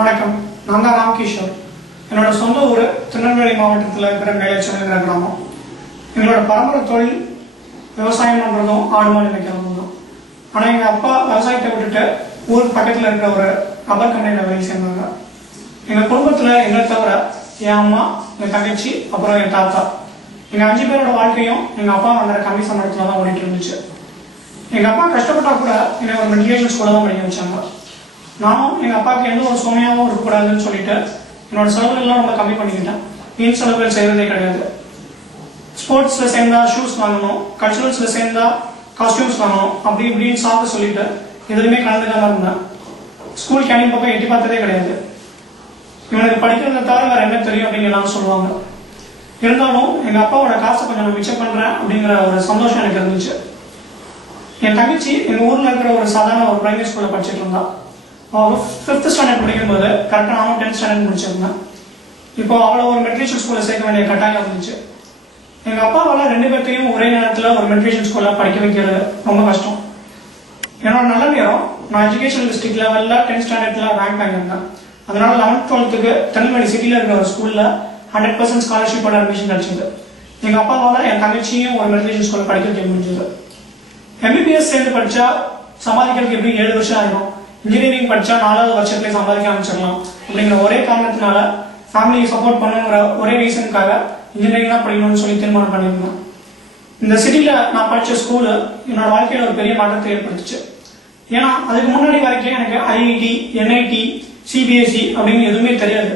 வணக்கம். நான் தான் ராம்கிஷோர். என்னோட சொந்த ஊர் திருநெல்வேலி மாவட்டத்தில் இருக்கிற மேலச்சனைங்கிற கிராமம். எங்களோட பரம்பரை தொழில் விவசாயம் பண்ணுறதும் ஆடு மாடு வைக்கிறதும் தான். ஆனால் எங்கள் அப்பா விவசாயத்தை விட்டுட்டு ஊருக்கு பக்கத்தில் இருக்கிற ஒரு ரப்பர் கம்பெனியில் வேலை செய்வாங்க. எங்கள் குடும்பத்தில் எங்களை தவிர என் அம்மா, என் தங்கச்சி, அப்புறம் என் தாத்தா, எங்கள் 5 பேரோட வாழ்க்கையும் எங்கள் அப்பா வாங்குற கம்மி சம்பளத்தில் தான் ஓடிட்டு இருந்துச்சு. எங்கள் அப்பா கஷ்டப்பட்டா கூட என்னை ஒரு மெட்ரிகுலேஷன் ஸ்கூலில் தான் படிக்க வச்சாங்க. நானும் எங்கள் அப்பாவுக்கு எந்த ஒரு சுமையாகவும் இருக்கக்கூடாதுன்னு சொல்லிட்டு என்னோட செலவுகள்லாம் ரொம்ப கம்மி பண்ணிக்கிட்டேன். வீண் செலவுகள் செய்வதே கிடையாது. ஸ்போர்ட்ஸில் சேர்ந்தா ஷூஸ் வாங்கணும், கல்ச்சுரல்ஸில் சேர்ந்தா காஸ்டியூம்ஸ் வாங்கணும், அப்படி இப்படின்னு சாப்பிட சொல்லிட்டு எதுலையுமே கலந்துக்காம இருந்தேன். ஸ்கூல் கேண்டீன் பக்கம் எட்டி பார்த்ததே கிடையாது. இவனுக்கு படிக்கிறத தவிர வேற என்ன தெரியும் அப்படின்னு எல்லாம் சொல்லுவாங்க. இருந்தாலும் எங்கள் அப்பாவோட காசை கொஞ்சம் நான் மிச்சம் பண்ணுறேன் அப்படிங்கிற ஒரு சந்தோஷம் எனக்கு இருந்துச்சு. என் தங்கச்சி எங்கள் ஊரில் இருக்கிற ஒரு சாதாரண ஒரு பிரைமரி ஸ்கூலில் படிச்சுட்டு இருந்தா. அவள் 5th ஸ்டாண்டர்ட் படிக்கும்போது கரெக்டாக நானும் 10th ஸ்டாண்டர்ட் முடிச்சிருந்தேன். இப்போ அவளை ஒரு மெட்ரிகுலேஷன் ஸ்கூலில் சேர்க்க வேண்டிய கட்டாயம் இருந்துச்சு. எங்கள் அப்பாவால் 2 பேர்த்தையும் ஒரே நேரத்தில் ஒரு மெட்ரிகுலேஷன் ஸ்கூலில் படிக்க வைக்கிறது ரொம்ப கஷ்டம். என்னோட நல்ல நேரம் நான் எஜுகேஷன் டிஸ்ட்ரிக்ட் லெவலில் 10th ஸ்டாண்டர்டில் ரேங்க் வாங்கியிருந்தேன். அதனால 11th 12th திருநெல்வேலி சிட்டியில் இருக்கிற ஒரு ஸ்கூலில் 100% ஸ்காலர்ஷிப்போட அட்மிஷன் கிடைச்சது. எங்கள் அப்பாவால் என் தங்கச்சியும் ஒரு மெட்ரிகுலேஷன் ஸ்கூலில் படிக்க வைக்க முடிஞ்சது. MBBS சேர்ந்து படித்தா சம்பாதிக்கிறதுக்கு எப்படி 7 வருஷம் ஆகிடும். இன்ஜினியரிங் படித்தா 4வது வருஷத்துலேயே சம்பாதிக்க ஆரம்பிச்சிடலாம் அப்படிங்கிற ஒரே காரணத்தினால, ஃபேமிலியை சப்போர்ட் பண்ணுங்கிற ஒரே ரீசனுக்காக இன்ஜினியரிங் தான் படிக்கணும்னு சொல்லி தீர்மானம் பண்ணியிருந்தேன். இந்த சிட்டியில் நான் படித்த ஸ்கூலு என்னோட வாழ்க்கையில் ஒரு பெரிய மாற்றத்தை ஏற்படுத்துச்சு. ஏன்னா அதுக்கு முன்னாடி வரைக்கும் எனக்கு IIT, NIT, CBSE அப்படின்னு எதுவுமே தெரியாது.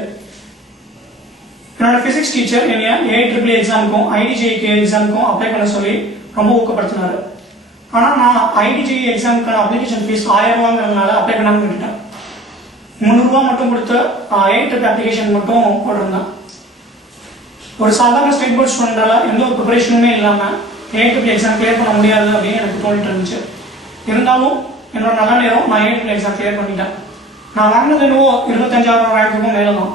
என்னோட பிசிக்ஸ் டீச்சர் என்னைய AIEEE எக்ஸாமுக்கும் IIT-JEE எக்ஸாமுக்கும் அப்ளை பண்ண சொல்லி ரொம்ப ஊக்கப்படுத்தினாரு. ஆனால் நான் IIT-JEE எக்ஸாமுக்கான அப்ளிகேஷன் ஃபீஸ் 1000 ரூபாங்கிறதுனால அப்ளை பண்ணாமல் விட்டுட்டேன். 300 ரூபா மட்டும் கொடுத்து IIT அப்ளிகேஷன் மட்டும் போட்டிருந்தேன். ஒரு சாதாரண ஸ்டேட் போர்ட் ஸ்டூடெண்டால எந்த ஒரு ப்ரிப்பரேஷனுமே இல்லாமல் IIT எக்ஸாம் கிளியர் பண்ண முடியாது அப்படின்னு எனக்கு தோணிட்டு இருந்துச்சு. இருந்தாலும் என்னோட நல்ல நேரம் நான் IIT எக்ஸாம் கிளியர் பண்ணிட்டேன். நான் வாங்கினது என்னவோ 25,000 ரேங்க்குக்கும் மேலே தான்.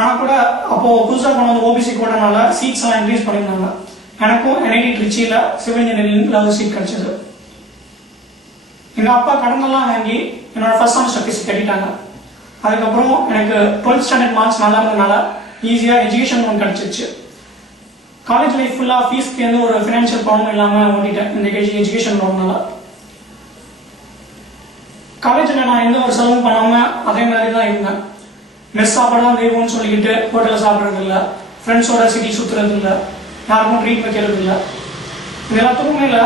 ஆனால் கூட அப்போது புதுசாக கொண்டு வந்து OBC கோட்டனால சீட்ஸ் எல்லாம் இன்க்ரீஸ் பண்ணியிருந்தாங்க. எனக்கும் NIT திருச்சியில் சிவில் இன்ஜினியரிங்ல ஒரு சீட் கிடைச்சது. எங்கள் அப்பா கடனெல்லாம் வாங்கி என்னோட ஃபர்ஸ்ட் செமஸ்டர் ஃபீஸ் கட்டிட்டாங்க. அதுக்கப்புறம் எனக்கு 12th ஸ்டாண்டர்ட் மார்க்ஸ் நல்லா இருந்ததுனால ஈஸியாக எஜுகேஷன் லோன் கிடைச்சிருச்சு. காலேஜ் லைஃப் ஃபுல்லாக ஃபீஸ்க்கு எந்த ஒரு ஃபினான்ஷியல் ப்ராப்ளம் இல்லாமல் ஓட்டிட்டேன் இந்த எஜுகேஷன் லோன்னால. காலேஜில் நான் எந்த ஒரு செலவும் பண்ணாமல் அதே மாதிரி தான் இருந்தேன். மெஸ் சாப்பாடு தான் தெய்வம்னு சொல்லிக்கிட்டு ஹோட்டலில் சாப்பிட்றது இல்லை, ஃப்ரெண்ட்ஸோட சிட்டி சுற்றுறது இல்லை, யாருக்கும் ட்ரீட் வைக்கிறது இல்லை. இது எல்லாத்துக்கும் மேலே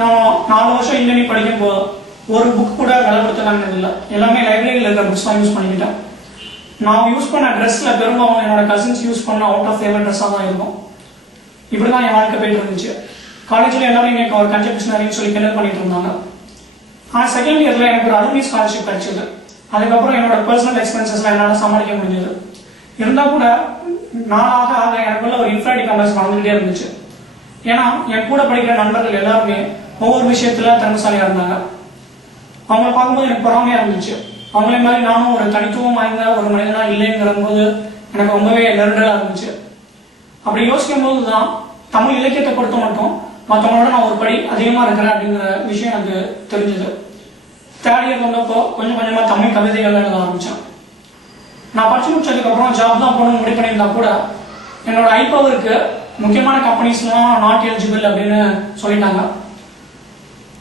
நான் 4 வருஷம் இன்ஜினியரிங் படிக்கும் போது ஒரு புக் கூட விலை கொடுத்து வாங்கினது இல்லை. எல்லாமே லைப்ரரியில் இருக்கிற புக்ஸ் தான் யூஸ் பண்ணிக்கிட்டேன். நான் யூஸ் பண்ண ட்ரெஸ்ஸில் பெரும்பாலும் என்னோட கசின்ஸ் யூஸ் பண்ண அவுட் ஆஃப் ஃபேவர் ட்ரெஸ்ஸாக தான் இருக்கும். இப்படி தான் என் வாழ்க்கை போயிட்டு இருந்துச்சு. காலேஜில் எல்லாரும் எனக்கு ஒரு கஞ்ச பிஸ்னரின்னு சொல்லி கிண்டல் பண்ணிட்டு இருந்தாங்க. ஆனால் செகண்ட் இயரில் எனக்கு ஒரு அலுமினி ஸ்காலர்ஷிப் கிடைச்சது. அதுக்கப்புறம் என்னோட பர்சனல் எக்ஸ்பென்சஸ்லாம் என்னால் சமாளிக்க முடிஞ்சது. இருந்தால் கூட நாளாக ஆக எனக்குள்ள ஒரு இன்ஃபினிட்டி காம்ப்ளெக்ஸ் வளர்ந்துகிட்டே இருந்துச்சு. ஏன்னா என் கூட படிக்கிற நண்பர்கள் எல்லாருமே ஒவ்வொரு விஷயத்துல திறமைசாலியாக இருந்தாங்க. அவங்கள பார்க்கும்போது எனக்கு பொறாமையாக இருந்துச்சு. அவங்களே மாதிரி நானும் ஒரு தனித்துவம் வாய்ந்த ஒரு மனிதனா இல்லைங்கிற போது எனக்கு ரொம்பவே நெருடலாக இருந்துச்சு. அப்படி யோசிக்கும் போது தான் தமிழ் இலக்கியத்தை பொறுத்த மட்டும் மற்றவங்களோட நான் ஒரு படி அதிகமாக இருக்கிறேன் அப்படிங்கிற விஷயம் எனக்கு தெரிஞ்சது. 3rd இயர் வந்தப்போ கொஞ்சம் கொஞ்சமாக தமிழ் கவிதைகள் எழுத ஆரம்பித்தேன். நான் படிச்சு முடிச்சதுக்கப்புறம் ஜாப் தான் போகணும்னு முடிவு பண்ணியிருந்தா கூட என்னோட ஐபவருக்கு முக்கியமான கம்பெனிஸ்லாம் நாட் எலிஜிபிள் அப்படின்னு சொல்லிட்டாங்க.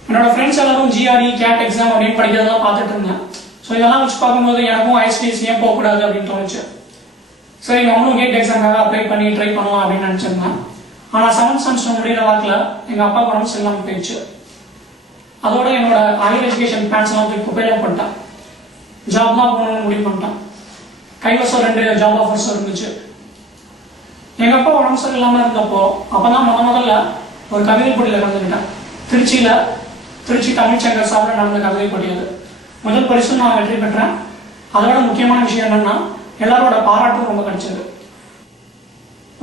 என்னோட ஃப்ரெண்ட்ஸ் எல்லாரும் GRE, CAT எக்ஸாம் அப்படின்னு படிக்கிறதெல்லாம் பார்த்துட்டு இருந்தேன். ஸோ இதெல்லாம் வச்சு பார்க்கும்போது எனக்கும் ISTS ஏன் போகக்கூடாது அப்படின்னு தோணுச்சு. சரி, நம்மளும் கேட் எக்ஸாமுக்காக அப்ளை பண்ணி ட்ரை பண்ணலாம் அப்படின்னு நினச்சிருந்தேன். ஆனால் 7th செமஸ்டர் முடிகிற வாக்கில் எங்கள் அப்பா உடம்பு சரியில்லாமல் போயிடுச்சு. அதோட என்னோட ஹையர் எஜுகேஷன் பிளான்ஸ் எல்லாம் தூக்கி குப்பையில பண்ணிட்டேன். ஜாப் தான் போகணும்னு முடிவு பண்ணிட்டேன். கைவசம் 2 ஜாப் ஆஃபர்ஸ் இருந்துச்சு. எங்கள் அப்பா உடம்பு சரியில்லாமல் இருந்தப்போ அப்போதான் முதல்ல ஒரு கவிதை போட்டியில் கலந்துக்கிட்டேன். திருச்சி தமிழ் சங்கர் சாப்பிட நடந்த கவிதை போட்டி. அது முதல் பரிசு நான் வெற்றி பெற்றேன். அதோட முக்கியமான விஷயம் என்னன்னா எல்லாரோட பாராட்டும் ரொம்ப கிடைச்சது.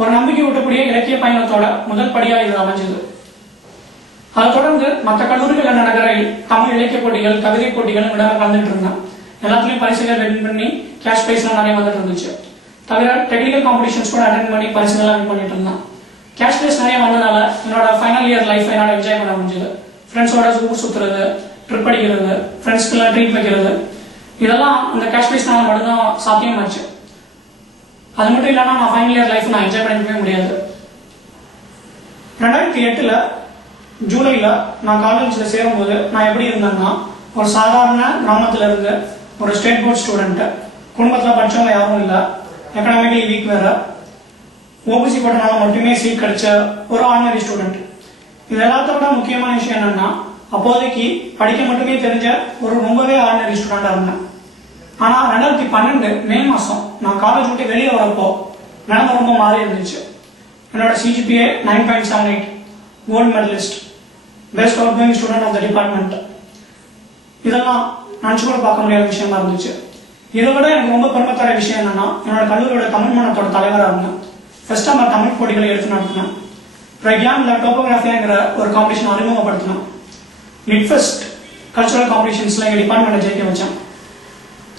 ஒரு நம்பிக்கை ஊட்டக்கூடிய இலக்கிய பயணத்தோட முதல் படியாக இது அமைஞ்சது. அதை தொடர்ந்து மற்ற கல்லூரிகளில் நடக்கிற தமிழ் இலக்கிய போட்டிகள், கவிதை போட்டிகள் விட கலந்துட்டு இருந்தேன். எல்லாத்துலேயும் பரிசுகள் வின் பண்ணி கேஷ் ப்ரைஸ்லாம் நிறைய வந்துட்டு இருந்துச்சு. தவிர டெக்னிக்கல் காம்படிஷன்ஸ் கூட அட்டென்ட் பண்ணி பரிசுகள்லாம் வின் பண்ணிட்டு இருந்தேன். கேஷ் ப்ரைஸ் நிறைய வந்ததுனால என்னோட ஃபைனல் இயர் லைஃப் என்னால் என்ஜாய் பண்ண முடிஞ்சது. ஃப்ரெண்ட்ஸோட ஊர் சுற்றுறது, ட்ரிப் அடிக்கிறது, ஃப்ரெண்ட்ஸ்க்கெல்லாம் ட்ரீட் வைக்கிறது, இதெல்லாம் அந்த கேஷ் ப்ரைஸ்னால மட்டும்தான் சாத்தியமாச்சு. அது மட்டும் இல்லைன்னா நான் ஃபைனல் இயர் லைஃப் நான் என்ஜாய் பண்ணிக்கவே முடியாது. 2008 ஜூலையில் நான் காலேஜில் சேரும்போது நான் எப்படி இருந்தேன்னா, ஒரு சாதாரண கிராமத்தில் இருந்து ஒரு ஸ்டேட் போர்ட் ஸ்டூடெண்ட்டு, குடும்பத்தில் படித்தவங்க யாரும் இல்லை, எக்கனாமிக்கலி வீக் வேறு, ஓபிசி போட்டனால மட்டுமே சீட் கிடைச்ச ஒரு ஆர்டினரி ஸ்டூடெண்ட். இது எல்லாத்தோட முக்கியமான விஷயம் என்னன்னா, அப்போதைக்கு படிக்க மட்டுமே தெரிஞ்ச ஒரு ரொம்பவே ஆர்டினரி ஸ்டூடெண்டாக இருந்தேன். ஆனால் 2012 மே மாதம் நான் காலேஜ் விட்டு வெளியே வரப்போ நிலைமை ரொம்ப மாறி இருந்துச்சு. என்னோட CGPA 9.78, gold medallist, best out going student of the department. இதெல்லாம் நினச்சி கூட பார்க்க முடியாத விஷயமா இருந்துச்சு. இதை விட எனக்கு ரொம்ப பெருமை தர விஷயம் என்னன்னா, என்னோட கல்லூரியோட தமிழ் மனத்தோட தலைவராக இருந்தேன். ஃபர்ஸ்ட் நம்ம தமிழ் போட்டிகளை எடுத்து நடத்தினேன். பிரக்யான்ல டோபோகிராஃபியாங்கிற ஒரு காம்படிஷன் அறிமுகப்படுத்தினேன். லிட்ஃபெஸ்ட் கல்ச்சுரல் காம்படிஷன்ஸ்ல எங்கள் டிபார்ட்மெண்ட்டை ஜெயிக்க வச்சேன்.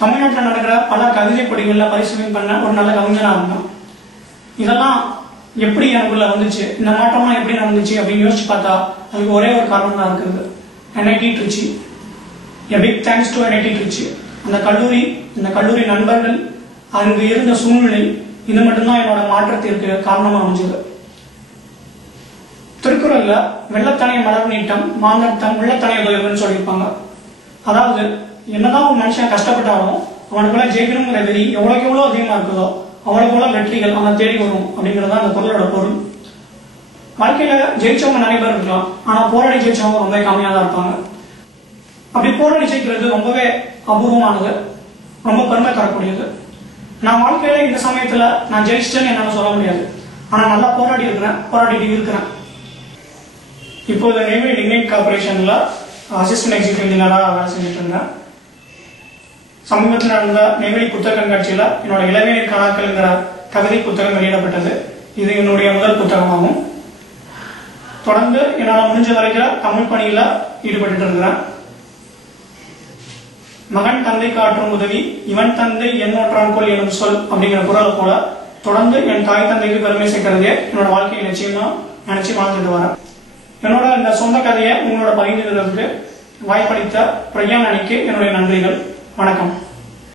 தமிழ்நாட்டில் நடக்கிற பல கவிதை போட்டிகளில் பரிசீலனை பண்ண ஒரு நல்ல கவிஞனாக இருந்தேன். இதெல்லாம் எப்படி எனக்குள்ள வந்துச்சு, இந்த மாற்றம்லாம் எப்படி நடந்துச்சு அப்படின்னு யோசிச்சு பார்த்தா அதுக்கு ஒரே ஒரு காரணம் தான் இருக்குது, NIT Trichy. Big thanks to NIT Trichy. அந்த கல்லூரி நண்பர்கள், அங்கு இருந்த சூழ்நிலை, இது மட்டும்தான் என்னோட மாற்றத்திற்கு காரணமாக அமைஞ்சது. திருக்குறள்ல வெள்ளத்தனைய மலர் நீட்டம் மாந்தர்த்தம் உள்ளத்தனைய தொழில்னு சொல்லியிருப்பாங்க. அதாவது என்னதான் ஒரு மனுஷன் கஷ்டப்பட்டாலும் அவனுக்குள்ள ஜெயிக்கணுங்கிற வெறி எவ்வளோக்கு எவ்வளோ அதிகமாக இருக்குதோ அவ்வளோக்கு எவ்வளோ வெற்றிகள் அவனை தேடி வரும் அப்படிங்கிறது தான் அந்த பொருளோட பொருள். வாழ்க்கையில ஜெயிச்சவங்க நிறைய பேர் இருக்கலாம், ஆனால் போராடி ஜெயிச்சவங்க ரொம்ப கம்மியாக தான் இருப்பாங்க. அப்படி போராடி ஜெயிக்கிறது ரொம்பவே அபூர்வமானது, ரொம்ப பெருமை தரக்கூடியது. நான் வாழ்க்கையில இந்த சமயத்துல நான் ஜெயிச்சிட்டேன்னு என்னால சொல்ல முடியாது, ஆனால் நல்லா போராடிட்டு இருக்கிறேன். இப்போது நெய்வேலி டிக்னைட் கார்பரேஷன்ல அசிஸ்டன்ட் எக்ஸிக்யூட்டிவ் இன்ஜினியராக வேலை செஞ்சுட்டு இருந்தேன். சமீபத்தில் நடந்த நெய்வேலி புத்தக கண்காட்சியில் என்னோட இளவேநீர் கணாக்கள்ங்கிற கவிதை புத்தகம் வெளியிடப்பட்டது. இது என்னுடைய முதல் புத்தகமாகும். தொடர்ந்து என்னால் முடிஞ்ச வரைக்கும் தமிழ் பணியில ஈடுபட்டு இருக்கிறேன். மகன் தந்தை காற்றும் உதவி, இவன் தந்தை என்னோற்றான்கொள் எனும் சொல் அப்படிங்கிற குரலை போல தொடர்ந்து என் தாய் தந்தைக்கு பெருமை சேர்க்கிறதே என்னோட வாழ்க்கை லட்சியமா நினைச்சு வாழ்ந்துட்டு வரேன். என்னோட இந்த சொந்த கதையை உங்களோட பகிர்ந்துக்கிறதுக்கு வாய்ப்பளித்த பிரக்யான் அணிக்கு என்னுடைய நன்றிகள். வணக்கம்.